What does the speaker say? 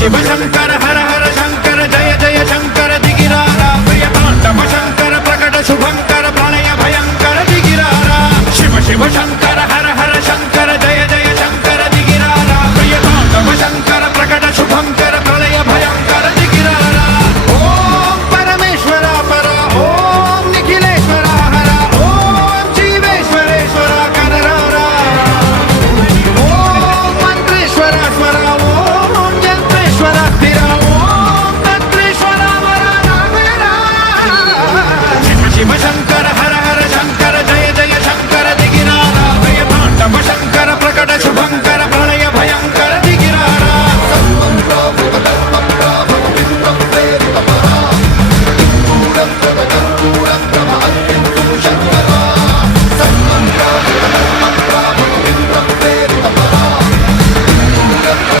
शिव शंकर हर हर शंकर जय जय शंकर दिगिरारा प्रिय तांडव शंकर प्रकट शुभंकर प्रलय भयंकर दिगिरारा शिव शिव शंकर